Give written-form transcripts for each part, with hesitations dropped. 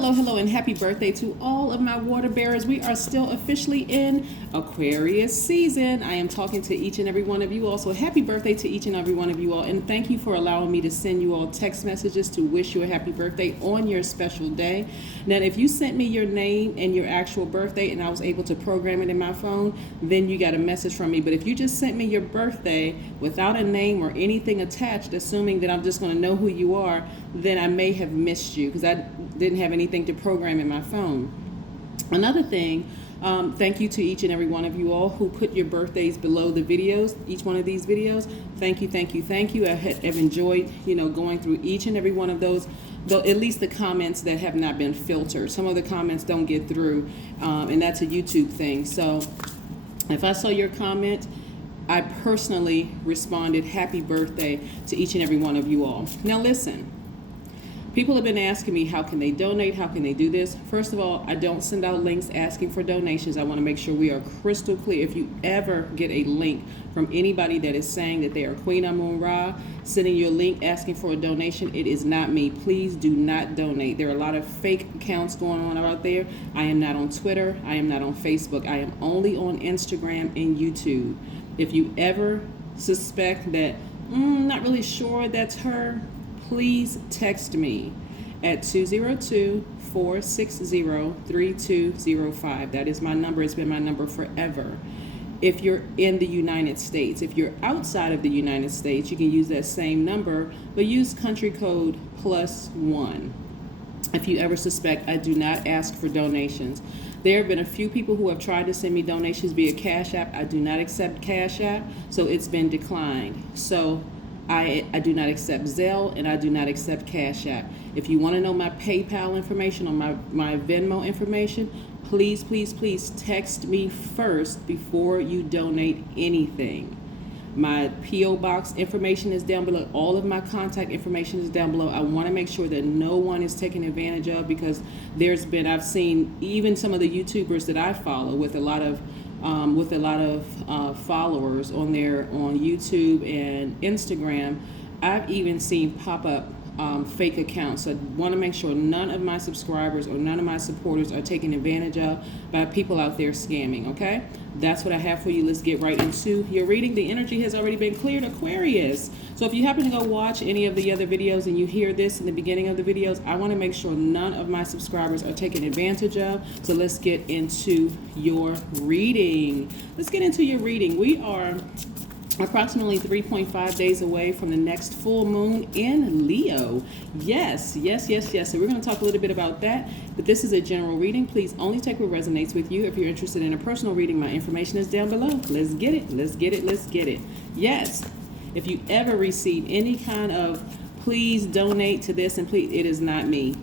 hello, and happy birthday to all of my water bearers. We are still officially in Aquarius season. I am talking to each and every one of you all. So happy birthday to each and every one of you all. And thank you for allowing me to send you all text messages to wish you a happy birthday on your special day. Now, if you sent me your name and your actual birthday and I was able to program it in my phone, then you got a message from me. But if you just sent me your birthday without a name or anything attached, assuming that I'm just going to know who you are, then I may have missed you because I didn't have anything to program in my phone. Another thing, thank you to each and every one of you all who put your birthdays below the videos, each one of these videos. Thank you, thank you, thank you. I have enjoyed, going through each and every one of those, though at least the comments that have not been filtered. Some of the comments don't get through, and that's a YouTube thing. So if I saw your comment, I personally responded happy birthday to each and every one of you all. Now listen. People have been asking me, how can they donate? How can they do this? First of all, I don't send out links asking for donations. I want to make sure we are crystal clear. If you ever get a link from anybody that is saying that they are Queen Amun Ra, sending you a link asking for a donation, it is not me. Please do not donate. There are a lot of fake accounts going on out there. I am not on Twitter. I am not on Facebook. I am only on Instagram and YouTube. If you ever suspect that, not really sure that's her, please text me at 202-460-3205. That is my number. It's been my number forever. If you're in the United States, if you're outside of the United States, you can use that same number, but use country code +1. If you ever suspect, I do not ask for donations. There have been a few people who have tried to send me donations via CASHAPP. I do not accept CASHAPP, so it's been declined. So I do not accept Zelle, and I do not accept CASHAPP. If you want to know my PayPal information or my Venmo information, please, please, please text me first before you donate anything. My P.O. Box information is down below. All of my contact information is down below. I want to make sure that no one is taken advantage of, because I've seen even some of the YouTubers that I follow with a lot of followers on YouTube and Instagram. I've even seen pop up fake accounts. So I want to make sure none of my subscribers or none of my supporters are taken advantage of by people out there scamming. Okay, that's what I have for you. Let's get right into your reading. The energy has already been cleared, Aquarius. So if you happen to go watch any of the other videos and you hear this in the beginning of the videos, I want to make sure none of my subscribers are taken advantage of. So let's get into your reading. We are approximately 3.5 days away from the next full moon in Leo. Yes. So we're going to talk a little bit about that, but this is a general reading. Please only take what resonates with you. If you're interested in a personal reading, my information is down below. Let's get it. Yes. If you ever receive any kind of please donate to this, and please, it is not me.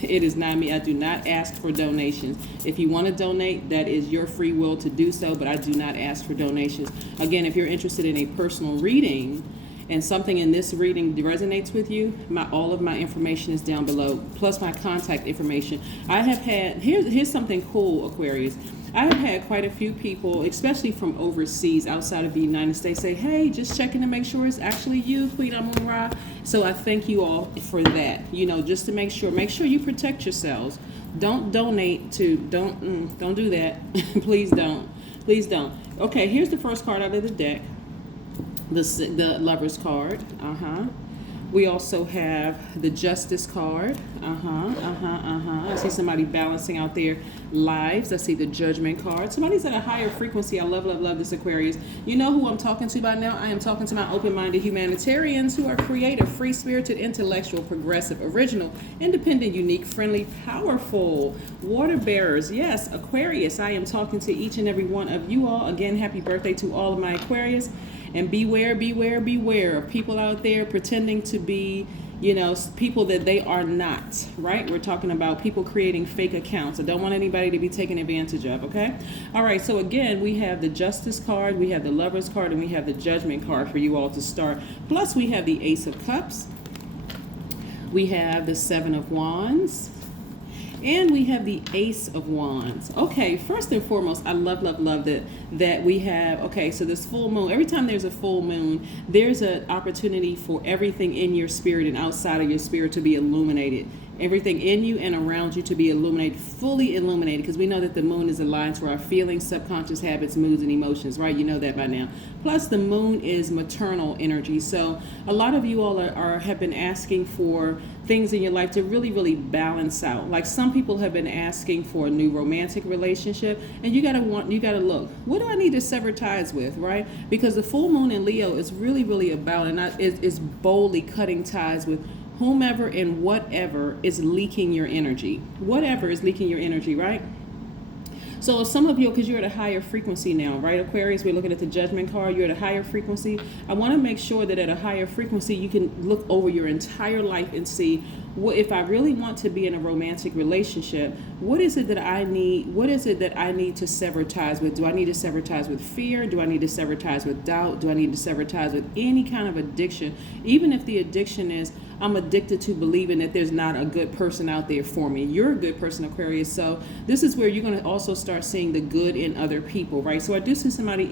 It is not me. I do not ask for donations. If you want to donate, that is your free will to do so, but I do not ask for donations. Again, if you're interested in a personal reading and something in this reading resonates with you, all of my information is down below, plus my contact information. I have had, here's something cool, Aquarius. I have had quite a few people, especially from overseas, outside of the United States, say, hey, just checking to make sure it's actually you, Queen Amun Ra. So I thank you all for that, just to make sure you protect yourselves. Don't donate to, don't do that. Please don't. Okay, here's the first card out of the deck, the Lover's card. We also have the Justice card. I see somebody balancing out their lives. I see the Judgment card. Somebody's at a higher frequency. I love this, Aquarius. You know who I'm talking to by now? I am talking to my open-minded humanitarians who are creative, free-spirited, intellectual, progressive, original, independent, unique, friendly, powerful water bearers. Yes, Aquarius. I am talking to each and every one of you all. Again, happy birthday to all of my Aquarius. And beware of people out there pretending to be, people that they are not, right? We're talking about people creating fake accounts. I don't want anybody to be taken advantage of, okay? All right, so again, we have the Justice card, we have the Lover's card, and we have the Judgment card for you all to start. Plus, we have the Ace of Cups. We have the Seven of Wands. And we have the Ace of Wands. Okay, first and foremost, I love that we have, okay, so this full moon, every time there's a full moon, there's an opportunity for everything in your spirit and outside of your spirit to be illuminated. everything in you and around you to be illuminated, fully illuminated, because we know that the moon is aligned to our feelings, subconscious habits, moods, and emotions, right? You know that by now. Plus, the moon is maternal energy. So a lot of you all have been asking for things in your life to really, really balance out. Like some people have been asking for a new romantic relationship, and you gotta look, what do I need to sever ties with, right? Because the full moon in Leo is really, really about, and is boldly cutting ties with whomever and whatever is leaking your energy. Whatever is leaking your energy, right? So some of you, because you're at a higher frequency now, right, Aquarius, we're looking at the Judgment card, you're at a higher frequency. I want to make sure that at a higher frequency, you can look over your entire life and see, what if I really want to be in a romantic relationship, what is it that I need? What is it that I need to sever ties with? Do I need to sever ties with fear? Do I need to sever ties with doubt? Do I need to sever ties with any kind of addiction? Even if the addiction is, I'm addicted to believing that there's not a good person out there for me. You're a good person, Aquarius. So this is where you're going to also start seeing the good in other people, right? So I do see somebody,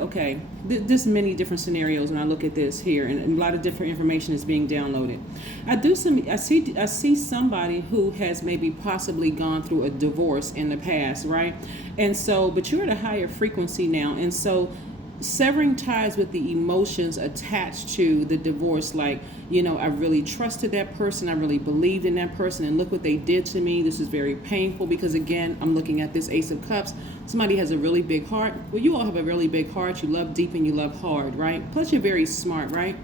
okay, there's many different scenarios when I look at this here, and a lot of different information is being downloaded. I see somebody who has maybe possibly gone through a divorce in the past, right? And so, but you're at a higher frequency now, and so severing ties with the emotions attached to the divorce, like, you know, I really trusted that person, I really believed in that person, and look what they did to me. This is very painful, because again, I'm looking at this Ace of Cups. Somebody has a really big heart. Well, you all have a really big heart. You love deep and you love hard, right? Plus, you're very smart, right?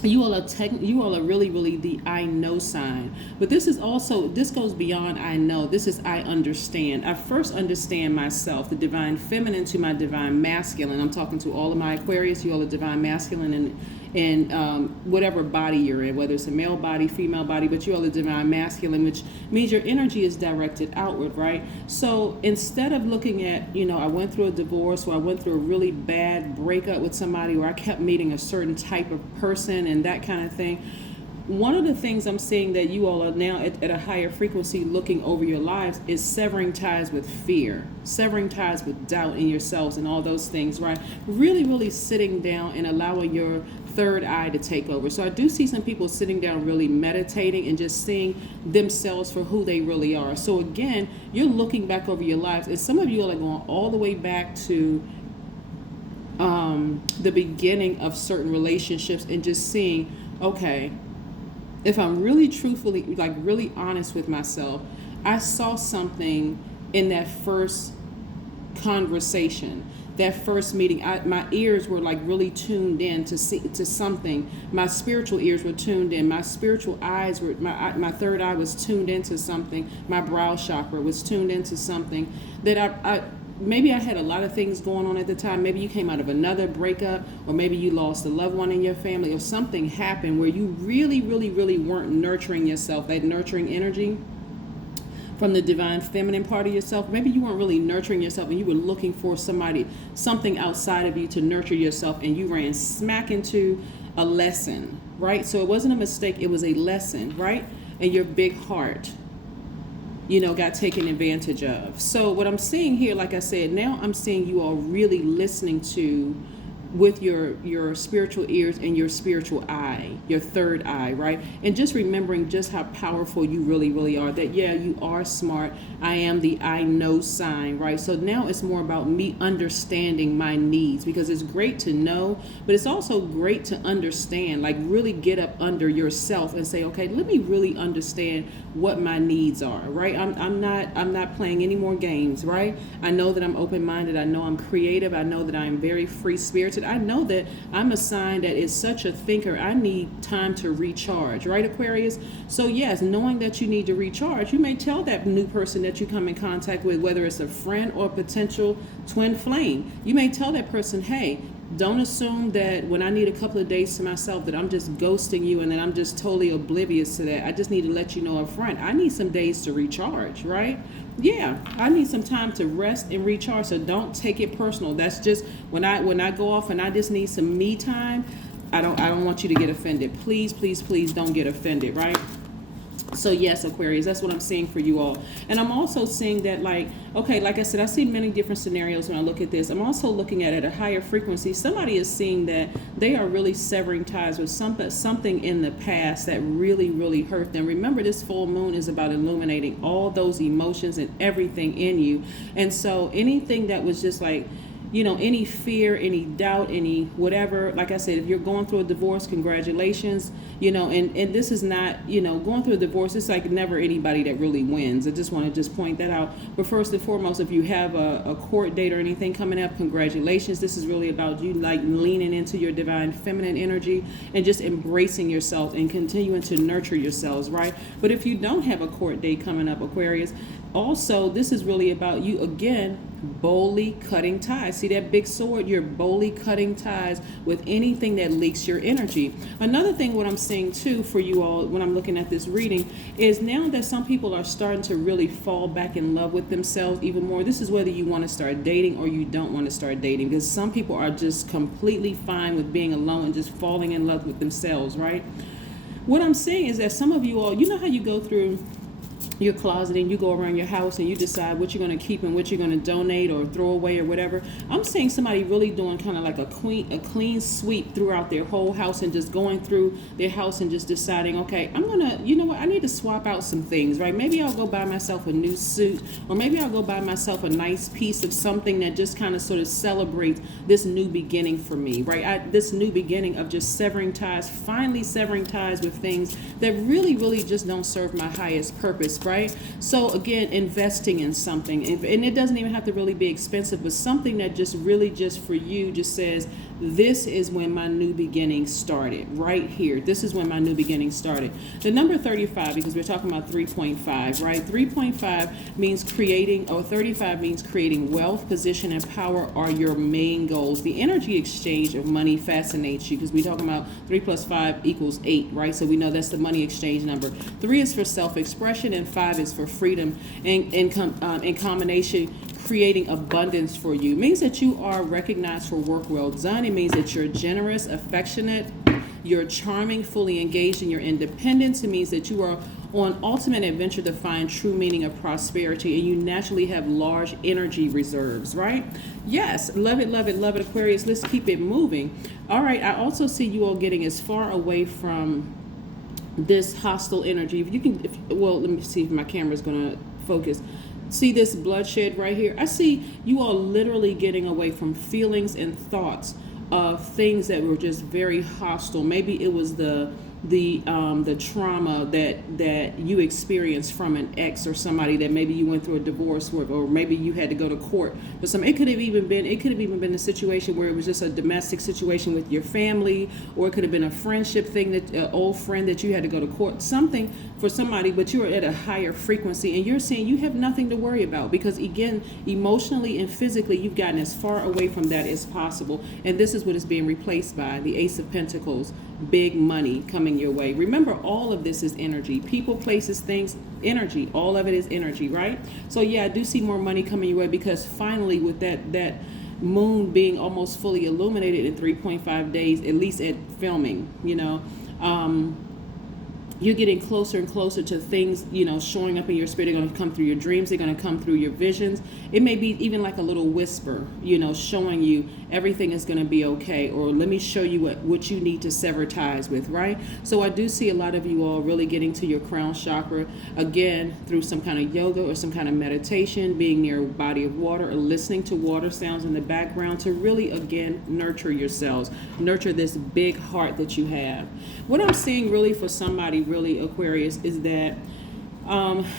You all are really, really the I know sign. But this goes beyond I know. This is I understand. I first understand myself, the divine feminine to my divine masculine. I'm talking to all of my Aquarius. You all are divine masculine and whatever body you're in, whether it's a male body, female body, but you all are divine masculine, which means your energy is directed outward, right? So instead of looking at, you know, I went through a divorce, or I went through a really bad breakup with somebody, or I kept meeting a certain type of person and that kind of thing. One of the things I'm seeing that you all are now at a higher frequency looking over your lives is severing ties with fear, severing ties with doubt in yourselves and all those things, right? Really, really sitting down and allowing your third eye to take over. So I do see some people sitting down really meditating and just seeing themselves for who they really are. So again, you're looking back over your lives, and some of you are like going all the way back to the beginning of certain relationships and just seeing, okay, if I'm really truthfully, like really honest with myself, I saw something in that first conversation, that first meeting. My ears were like really tuned in to something. My spiritual ears were tuned in. My spiritual eyes were, my third eye was tuned into something. My brow chakra was tuned into something that maybe I had a lot of things going on at the time. Maybe you came out of another breakup, or maybe you lost a loved one in your family, or something happened where you really, really, really weren't nurturing yourself, that nurturing energy from the divine feminine part of yourself. Maybe you weren't really nurturing yourself, and you were looking for something outside of you to nurture yourself, and you ran smack into a lesson, right? So it wasn't a mistake, it was a lesson, right? And your big heart, you know, got taken advantage of. So what I'm seeing here, like I said, now I'm seeing you all really listening to with your spiritual ears and your spiritual eye, your third eye, right? And just remembering just how powerful you really, really are, that yeah, you are smart. I am the I know sign, right? So now it's more about me understanding my needs, because it's great to know, but it's also great to understand, like really get up under yourself and say, okay, let me really understand what my needs are, right? I'm not playing any more games, right? I know that I'm open-minded. I know I'm creative. I know that I am very free-spirited. I know that I'm a sign that is such a thinker. I need time to recharge, right, Aquarius? So yes, knowing that you need to recharge, you may tell that new person that you come in contact with, whether it's a friend or a potential twin flame, you may tell that person, hey, don't assume that when I need a couple of days to myself that I'm just ghosting you and that I'm just totally oblivious to that. I just need to let you know up front, I need some days to recharge, right? Yeah, I need some time to rest and recharge. So don't take it personal. That's just when I go off and I just need some me time. I don't want you to get offended. Please, please, please don't get offended, right? So yes, Aquarius, that's what I'm seeing for you all. And I'm also seeing that, like, okay, like I said, I see many different scenarios when I look at this. I'm also looking at a higher frequency. Somebody is seeing that they are really severing ties with something in the past that really, really hurt them. Remember, this full moon is about illuminating all those emotions and everything in you. And so anything that was just like, any fear, any doubt, any whatever, like I said, if you're going through a divorce, congratulations, and this is not, going through a divorce, it's like never anybody that really wins. I just want to just point that out. But first and foremost, if you have a court date or anything coming up, congratulations. This is really about you, like, leaning into your divine feminine energy and just embracing yourself and continuing to nurture yourselves, right? But if you don't have a court date coming up, Aquarius, also, this is really about you, again, boldly cutting ties. See that big sword? You're boldly cutting ties with anything that leaks your energy. Another thing, what I'm seeing too for you all when I'm looking at this reading, is now that some people are starting to really fall back in love with themselves even more. This is whether you want to start dating or you don't want to start dating, because some people are just completely fine with being alone and just falling in love with themselves, right? What I'm saying is that some of you all, how you go through your closet and you go around your house and you decide what you're going to keep and what you're going to donate or throw away or whatever. I'm seeing somebody really doing kind of like a clean sweep throughout their whole house and just going through their house and just deciding, okay, I'm going to, I need to swap out some things, right? Maybe I'll go buy myself a new suit, or maybe I'll go buy myself a nice piece of something that just kind of sort of celebrates this new beginning for me, right? This new beginning of just severing ties, finally severing ties with things that really, really just don't serve my highest purpose, right? So again, investing in something, and it doesn't even have to really be expensive, but something that just really just for you just says, this is when my new beginning started, right here. This is when my new beginning started. The number 35, because we're talking about 3.5, right? 3.5 means creating, or 35 means creating wealth, position, and power are your main goals. The energy exchange of money fascinates you, because we're talking about 3 plus 5 equals 8, right? So we know that's the money exchange number. 3 is for self-expression, and 5 is for freedom. And in combination, creating abundance for you. It means that you are recognized for work well done. It means that you're generous, affectionate, you're charming, fully engaged in your independence. It means that you are on ultimate adventure to find true meaning of prosperity, and you naturally have large energy reserves, right? Yes, love it, love it, love it, Aquarius. Let's keep it moving. All right, I also see you all getting as far away from this hostile energy. If you can, well, let me see if my camera's going to focus. See this bloodshed right here? I see you all literally getting away from feelings and thoughts of things that were just very hostile. Maybe it was the trauma that you experienced from an ex or somebody that maybe you went through a divorce with, or maybe you had to go to court. But it could have even been a situation where it was just a domestic situation with your family, or it could have been a friendship thing, that an old friend that you had to go to court, something for somebody, but you are at a higher frequency, and you're saying you have nothing to worry about, because again, emotionally and physically, you've gotten as far away from that as possible. And this is what is being replaced by the Ace of Pentacles, big money coming your way. Remember, all of this is energy. People, places, things, energy. All of it is energy, right? So yeah, I do see more money coming your way, because finally, with that moon being almost fully illuminated in 3.5 days, at least at filming, you're getting closer and closer to things, showing up in your spirit. They're going to come through your dreams. They're going to come through your visions. It may be even like a little whisper, showing you everything is going to be okay, or let me show you what you need to sever ties with, right? So I do see a lot of you all really getting to your crown chakra, again, through some kind of yoga or some kind of meditation, being near a body of water, or listening to water sounds in the background to really, again, nurture yourselves, nurture this big heart that you have. What I'm seeing really for somebody, really, Aquarius, is that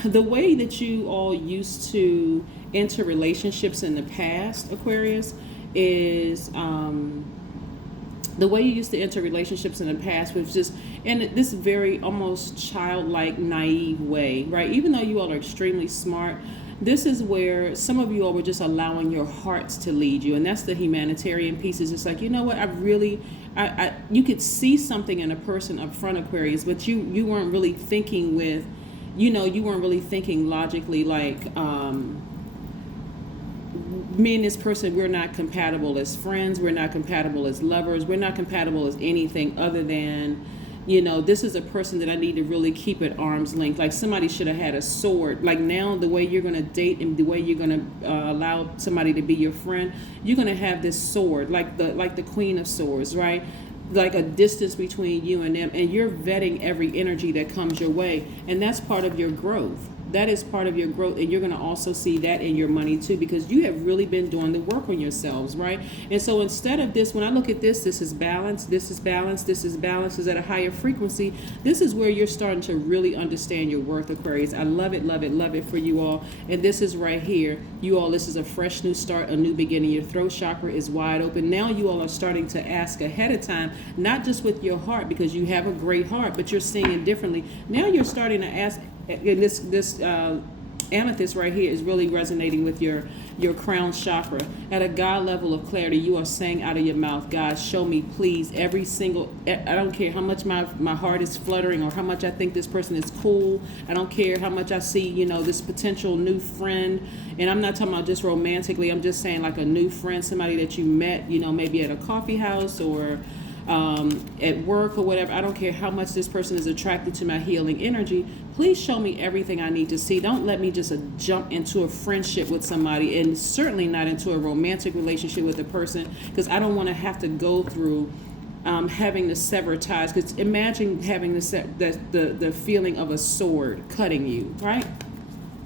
the way that you all used to enter relationships in the past, Aquarius, is the way you used to enter relationships in the past was just in this very almost childlike, naive way, right? Even though you all are extremely smart, this is where some of you all were just allowing your hearts to lead you. And that's the humanitarian piece. Is just like, you know what, you could see something in a person up front, Aquarius, but you weren't really thinking with, you weren't really thinking logically, like, me and this person, we're not compatible as friends, we're not compatible as lovers, we're not compatible as anything other than, this is a person that I need to really keep at arm's length. Like somebody should have had a sword. Like now, the way you're going to date and the way you're going to allow somebody to be your friend, you're going to have this sword, like the Queen of Swords, right? Like a distance between you and them, and you're vetting every energy that comes your way, and that's part of your growth. That is part of your growth, and you're going to also see that in your money too, because you have really been doing the work on yourselves, right? And so instead of this, when I look at this is balance, this is balance, this is balance, is at a higher frequency. This is where you're starting to really understand your worth, Aquarius. I love it, love it, love it for you all. And this is right here, you all, this is a fresh new start, a new beginning. Your throat chakra is wide open. Now you all are starting to ask ahead of time, not just with your heart, because you have a great heart, but you're seeing it differently. Now you're starting to ask. And this amethyst right here is really resonating with your crown chakra. At a God level of clarity, you are saying out of your mouth, God, show me please every single, I don't care how much my heart is fluttering or how much I think this person is cool. I don't care how much I see, this potential new friend. And I'm not talking about just romantically. I'm just saying like a new friend, somebody that you met, maybe at a coffee house or at work or whatever. I don't care how much this person is attracted to my healing energy. Please show me everything I need to see. Don't let me just jump into a friendship with somebody, and certainly not into a romantic relationship with a person, because I don't want to have to go through having to sever ties. Because imagine having the feeling of a sword cutting you, right?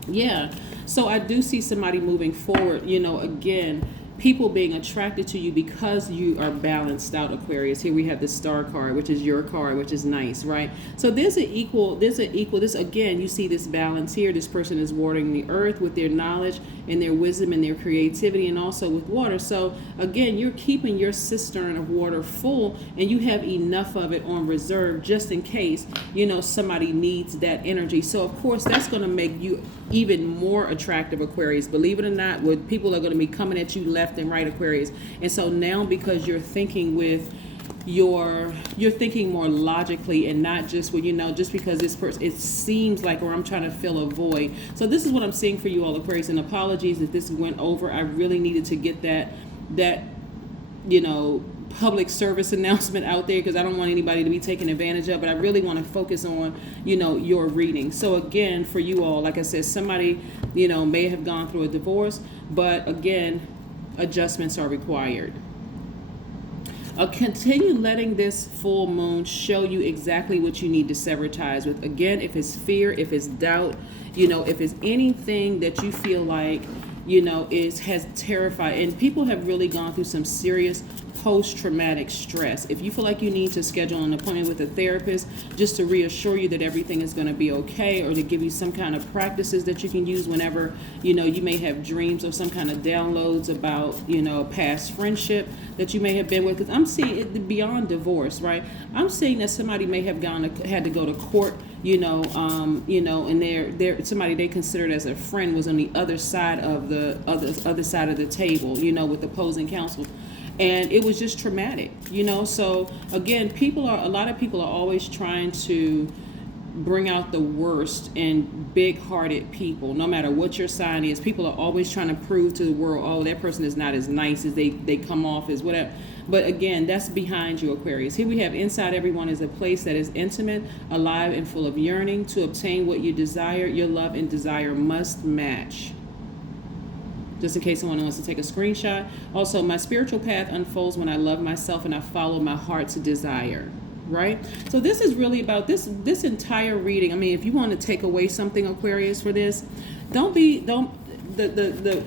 Yeah. So I do see somebody moving forward, again, people being attracted to you because you are balanced out, Aquarius. Here we have the star card, which is your card, which is nice, right? So this again, you see this balance here. This person is watering the earth with their knowledge and their wisdom and their creativity, and also with water. So again, you're keeping your cistern of water full, and you have enough of it on reserve just in case, somebody needs that energy. So of course, that's going to make you even more attractive, Aquarius. Believe it or not, what people are going to be coming at you left and right, Aquarius. And so now, because you're thinking you're thinking more logically, and not just just because this person, it seems like, or I'm trying to fill a void. So this is what I'm seeing for you all, Aquarius. And apologies if this went over. I really needed to get that public service announcement out there, because I don't want anybody to be taken advantage of, but I really want to focus on, your reading. So again, for you all, like I said, somebody, may have gone through a divorce, but again, adjustments are required. Continue letting this full moon show you exactly what you need to sever ties with. Again, if it's fear, if it's doubt, if it's anything that you feel like, has terrified, and people have really gone through some serious post-traumatic stress. If you feel like you need to schedule an appointment with a therapist just to reassure you that everything is going to be okay, or to give you some kind of practices that you can use whenever, you may have dreams or some kind of downloads about, a past friendship that you may have been with. Because I'm seeing it beyond divorce, right? I'm seeing that somebody may have had to go to court, and they're somebody they considered as a friend was on the other side of the side of the table, with opposing counsel. And it was just traumatic, So again, a lot of people are always trying to bring out the worst in big-hearted people. No matter what your sign is, people are always trying to prove to the world, oh, that person is not as nice as they come off as, whatever. But again, that's behind you, Aquarius. Here we have inside everyone is a place that is intimate, alive, and full of yearning. To obtain what you desire, your love and desire must match. Just in case someone wants to take a screenshot. Also, my spiritual path unfolds when I love myself and I follow my heart's desire. Right? So this is really about this entire reading. I mean, if you want to take away something, Aquarius, for this, the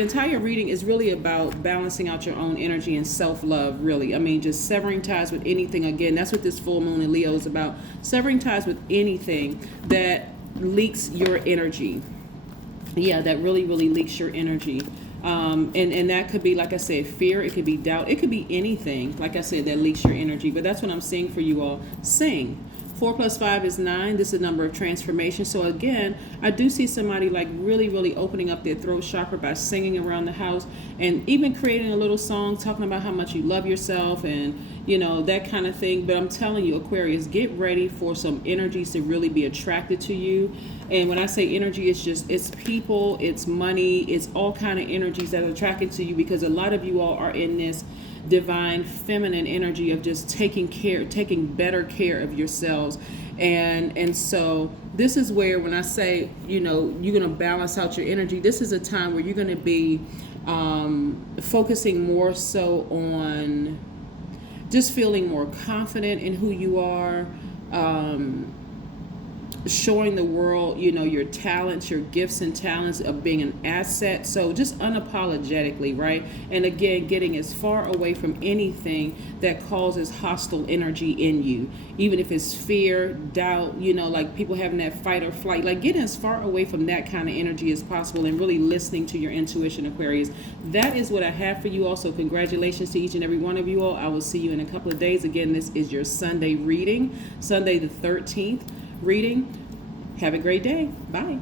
entire reading is really about balancing out your own energy and self-love, really. I mean, just severing ties with anything. Again, that's what this full moon in Leo is about. Severing ties with anything that leaks your energy. Yeah, that really, really leaks your energy. And that could be, like I said, fear. It could be doubt. It could be anything, like I said, that leaks your energy. But that's what I'm seeing for you all. Sing. 4 + 5 is 9. This is a number of transformation. So again, I do see somebody like really, really opening up their throat chakra by singing around the house, and even creating a little song talking about how much you love yourself and, that kind of thing. But I'm telling you, Aquarius, get ready for some energies to really be attracted to you. And when I say energy, it's people, it's money, it's all kind of energies that are attracted to you, because a lot of you all are in this divine feminine energy of just taking better care of yourselves. And so this is where, when I say, you're going to balance out your energy, this is a time where you're going to be focusing more so on just feeling more confident in who you are, showing the world, your talents, your gifts and talents of being an asset. So just unapologetically, right? And again, getting as far away from anything that causes hostile energy in you, even if it's fear, doubt, like people having that fight or flight, like getting as far away from that kind of energy as possible and really listening to your intuition, Aquarius. That is what I have for you all. So congratulations to each and every one of you all. I will see you in a couple of days. Again, this is your Sunday reading, Sunday the 13th reading. Have a great day. Bye.